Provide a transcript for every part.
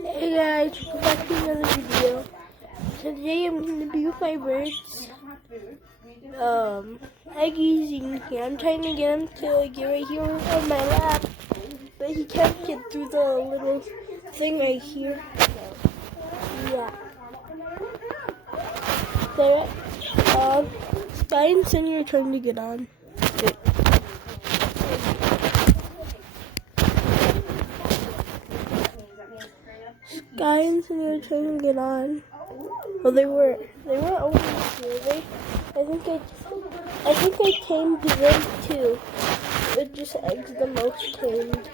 Hey guys, welcome back to another video. Today I'm going to be with my birds. Eggy's in here. I'm trying to get him to get right here on my lap, but he can't get through the little thing right here. Yeah. So, Spy and Sunny are trying to get on. Good. Sky and Sunny are trying to get on. Well, they were over here. I think I tamed them too. It just eggs the most tamed.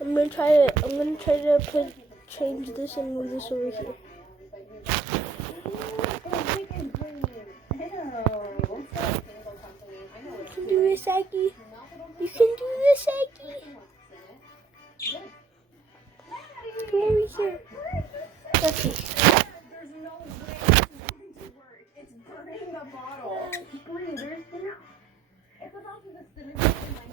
I'm gonna try to change this and move this over here. You can do this, Aggie. You can do this, Aggie. Come over here. Okay. It's burning the bottle. If the bottle was sitting in my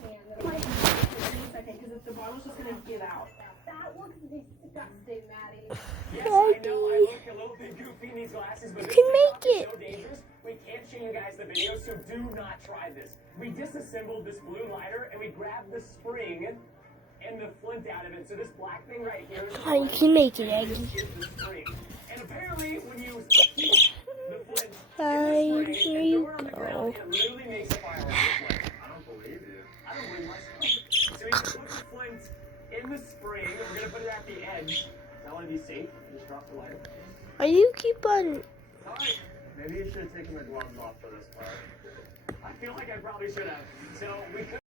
hand, it might be a second because if the bottle's just gonna get out. That looks disgusting, Maddie. Yes, I know I look a little bit goofy in these glasses, but You this can is make it. so dangerous. We can't show you guys the video, so do not try this. We disassembled this blue lighter and we grabbed the spring and the flint out of it. So this black thing right here is Oh, you can make it, Aggie. the spring. And apparently when you heat the flint Fine, in here the you spring and throw it go. on the ground, it literally makes a fire like this. I don't believe you. I don't believe myself. So we can put the flint in the spring and we're gonna put it at the edge. I want to be safe. Just drop the lighter. Are you keep on? Alright. Maybe you should have taken the gloves off for this part. I feel like I probably should have. So we could